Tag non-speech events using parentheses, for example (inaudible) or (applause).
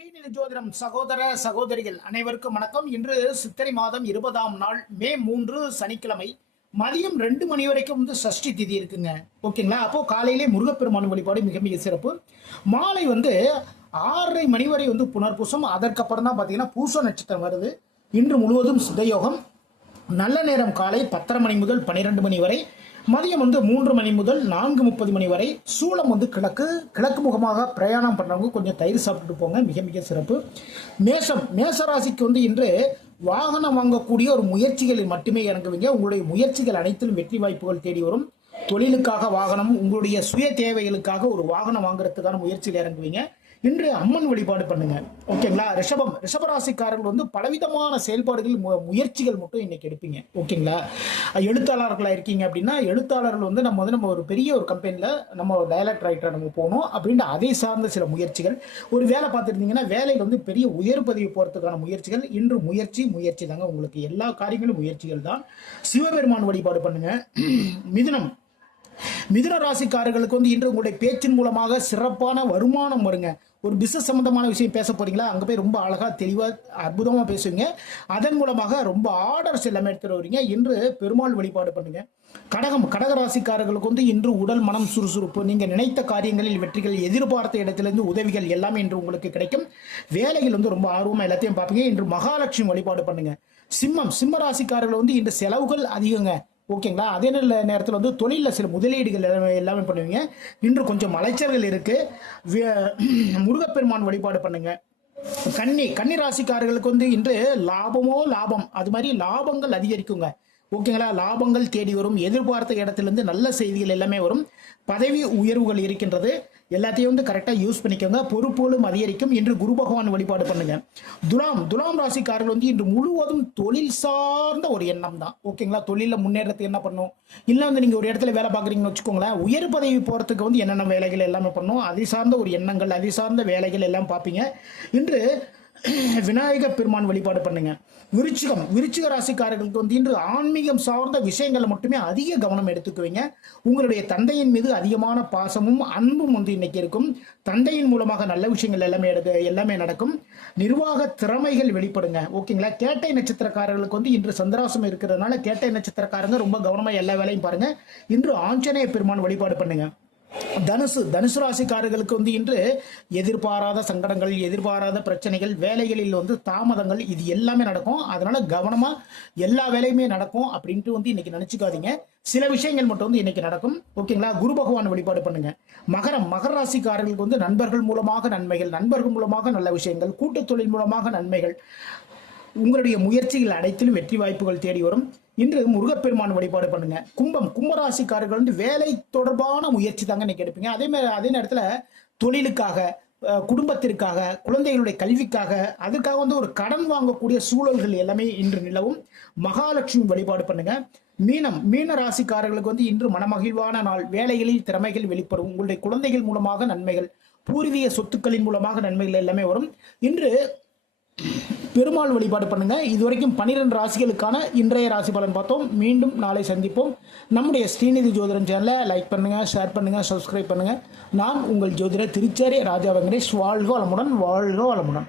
ஸ்ரீநிதி ஜோதிடம் சகோதர சகோதரிகள் அனைவருக்கும் வணக்கம். இன்று சித்திரை மாதம் இருபதாம் நாள் மே மூன்று சனிக்கிழமை. மதியம் ரெண்டு மணி வரைக்கும் வந்து சஷ்டி திதி இருக்குங்க. ஓகேங்களா? அப்போ காலையிலே முருகப்பெருமான் வழிபாடு மிக மிக சிறப்பு. மாலை வந்து ஆறரை மணி வரை வந்து புனர்பூசம். அதற்கப்புறம் தான் பார்த்தீங்கன்னா பூச நட்சத்திரம் வருது. இன்று முழுவதும் சித்தயோகம் நல்ல நேரம் காலை பத்தரை மணி முதல் பன்னிரெண்டு மணி வரை மதியம் வந்து மூன்று மணி முதல் நான்கு முப்பது மணி வரை சூளம் வந்து கிழக்கு கிழக்கு முகமாக பிரயாணம் பண்ணுறவங்க கொஞ்சம் தயிர் சாப்பிட்டுட்டு போங்க மிக மிக சிறப்பு. மேஷம் மேசராசிக்கு வந்து இன்று வாகனம் வாங்கக்கூடிய ஒரு முயற்சிகளில் மட்டுமே இறங்குவீங்க. உங்களுடைய முயற்சிகள் அனைத்திலும் வெற்றி வாய்ப்புகள் தேடி வரும். தொழிலுக்காக வாகனம் உங்களுடைய சுய தேவைகளுக்காக ஒரு வாகனம் வாங்குறதுக்கான முயற்சியில் இறங்குவீங்க. இன்று அம்மன் வழிபாடு பண்ணுங்க. ஓகேங்களா? ரிஷபம். ரிஷபராசிக்காரர்கள் வந்து பலவிதமான செயல்பாடுகள் மு- முயற்சிகள் மட்டும் இன்னைக்கு எடுப்பீங்க. ஓகேங்களா? எழுத்தாளர்களாக இருக்கீங்க அப்படின்னா எழுத்தாளர்கள் வந்து நம்ம வந்து நம்ம ஒரு பெரிய ஒரு கம்பெனியில் நம்ம ஒரு டைரக்ட் ரைட்டர் நம்ம போகணும் அப்படின்ற அதை சார்ந்த சில முயற்சிகள். ஒரு வேலை பார்த்துருந்தீங்கன்னா வேலையில் வந்து பெரிய உயர் பதவி போகிறதுக்கான முயற்சிகள். இன்று முயற்சி முயற்சி தாங்க உங்களுக்கு எல்லா காரியங்களும் முயற்சிகள் தான். சிவபெருமான் வழிபாடு பண்ணுங்க. மிதுனம். மிதுன ராசிக்காரர்களுக்கு வந்து இன்று உங்களுடைய பேச்சின் மூலமாக சிறப்பான வருமானம் வருங்க. ஒரு பிஸ்னஸ் சம்மந்தமான விஷயம் பேச போகிறீங்களா அங்கே போய் ரொம்ப அழகாக தெளிவாக அற்புதமாக பேசுவீங்க. அதன் மூலமாக ரொம்ப ஆர்டர்ஸ் எல்லாமே எடுத்துகிட்டு வரீங்க இன்று பெருமாள் வழிபாடு பண்ணுங்கள் கடகம் கடக ராசிக்காரர்களுக்கு வந்து இன்று உடல் மனம் சுறுசுறுப்பு. நீங்கள் நினைத்த காரியங்களில் வெற்றிகள் எதிர்பார்த்த இடத்திலிருந்து உதவிகள் எல்லாமே இன்று உங்களுக்கு கிடைக்கும். வேலைகள் வந்து ரொம்ப ஆர்வமாக எல்லாத்தையும் பார்ப்பீங்க. இன்று மகாலட்சுமி வழிபாடு பண்ணுங்கள் சிம்மம் சிம்ம ராசிக்காரர்கள் வந்து இன்று செலவுகள் அதிகங்க. ஓகேங்களா? அதே நேரத்தில் வந்து தொழிலில் சில முதலீடுகள் எல்லாமே எல்லாமே பண்ணுவீங்க. இன்று கொஞ்சம் அலைச்சல்கள் இருக்குது (clears throat) முருகப்பெருமான் வழிபாடு பண்ணுங்க. கன்னி கன்னி ராசிக்காரர்களுக்கு வந்து இன்று லாபமோ லாபம்? அது மாதிரி லாபங்கள் அதிகரிக்குங்க. ஓகேங்களா? லாபங்கள் தேடி வரும். எதிர்பார்த்த இடத்துலேருந்து நல்ல செய்திகள் எல்லாமே வரும். பதவி உயர்வுகள் இருக்கின்றது. எல்லாத்தையும் வந்து கரெக்டாக யூஸ் பண்ணிக்கோங்க. பொறுப்புகளும் அதிகரிக்கும் இன்று குரு பகவான் வழிபாடு பண்ணுங்க. துலாம் துலாம் ராசிக்காரர்கள் வந்து இன்று முழுவதும் தொழில் சார்ந்த ஒரு எண்ணம் தான். ஓகேங்களா தொழிலில் முன்னேறதுக்கு என்ன பண்ணும்? இல்லை வந்து நீங்கள் ஒரு இடத்துல வேலை பார்க்குறீங்கன்னு வச்சுக்கோங்களேன் உயர் பதவி போகிறதுக்கு வந்து என்னென்ன வேலைகள் எல்லாமே பண்ணும்? அதை சார்ந்த ஒரு எண்ணங்கள் அதை சார்ந்த வேலைகள் எல்லாம் பார்ப்பீங்க. இன்று (clears throat) விநாயக பெருமான் வழிபாடு பண்ணுங்க. விருச்சிகம் விருச்சிக ராசிக்காரர்களுக்கு வந்து இன்று ஆன்மீகம் சார்ந்த விஷயங்களை மட்டுமே அதிக கவனம் எடுத்துக்குவீங்க. உங்களுடைய தந்தையின் மீது அதிகமான பாசமும் அன்பும் வந்து இன்னைக்கு இருக்கும். தந்தையின் மூலமாக நல்ல விஷயங்கள் எல்லாமே எடுக்க எல்லாமே நடக்கும். நிர்வாக திறமைகள் வெளிப்படுங்க. ஓகேங்களா? கேட்டை நட்சத்திரக்காரர்களுக்கு வந்து இன்று சந்திராசம் இருக்கிறதுனால கேட்டை நட்சத்திரக்காரங்க ரொம்ப கவனமா எல்லா வேலையும் பாருங்க. இன்று ஆஞ்சநேய பெருமான் வழிபாடு பண்ணுங்க. தனுசு தனுசு ராசிக்காரர்களுக்கு வந்து இன்று எதிர்பாராத சங்கடங்கள் எதிர்பாராத பிரச்சனைகள் வேலைகளில் வந்து தாமதங்கள் இது எல்லாமே நடக்கும். அதனால கவனமா எல்லா வேலையுமே நடக்கும் அப்படின்ட்டு வந்து இன்னைக்கு நினைச்சுக்காதீங்க. சில விஷயங்கள் மட்டும் வந்து இன்னைக்கு நடக்கும். ஓகேங்களா? குரு பகவான் வழிபாடு பண்ணுங்க. மகரம் மகர ராசிக்காரர்களுக்கு வந்து நண்பர்கள் மூலமாக நன்மைகள் நண்பர்கள் மூலமாக நல்ல விஷயங்கள் கூட்டத்தொழில் மூலமாக நன்மைகள். உங்களுடைய முயற்சிகள் அனைத்திலும் வெற்றி வாய்ப்புகள் தேடி வரும். இன்று முருகப்பெருமான் வழிபாடு பண்ணுங்க. கும்பம் கும்பராசிக்காரர்கள் வந்து வேலை தொடர்பான முயற்சி தாங்க இன்னைக்கு எடுப்பீங்க. அதே மாதிரி அதே நேரத்தில் தொழிலுக்காக குடும்பத்திற்காக குழந்தைகளுடைய கல்விக்காக அதுக்காக வந்து ஒரு கடன் வாங்கக்கூடிய சூழல்கள் எல்லாமே இன்று நிலவும். மகாலட்சுமி வழிபாடு பண்ணுங்க. மீனம் மீன ராசிக்காரர்களுக்கு வந்து இன்று மனமகிழ்வான நாள். வேலைகளில் திறமைகள் வெளிப்படும். உங்களுடைய குழந்தைகள் மூலமாக நன்மைகள் பூர்வீக சொத்துக்களின் மூலமாக நன்மைகள் எல்லாமே வரும். இன்று பெருமாள் வழிபாடு பண்ணுங்க. இதுவரைக்கும் பன்னிரெண்டு ராசிகளுக்கான இன்றைய ராசி பலன் பார்த்தோம். மீண்டும் நாளை சந்திப்போம். நம்முடைய ஸ்ரீநிதி ஜோதிடம் சேனலை லைக் பண்ணுங்க ஷேர் பண்ணுங்க சப்ஸ்கிரைப் பண்ணுங்க. நான் உங்கள் ஜோதிடர் திருச்சேரி ராஜா வெங்கடேஷ். வாழ்க வளமுடன் வாழ்க வளமுடன்.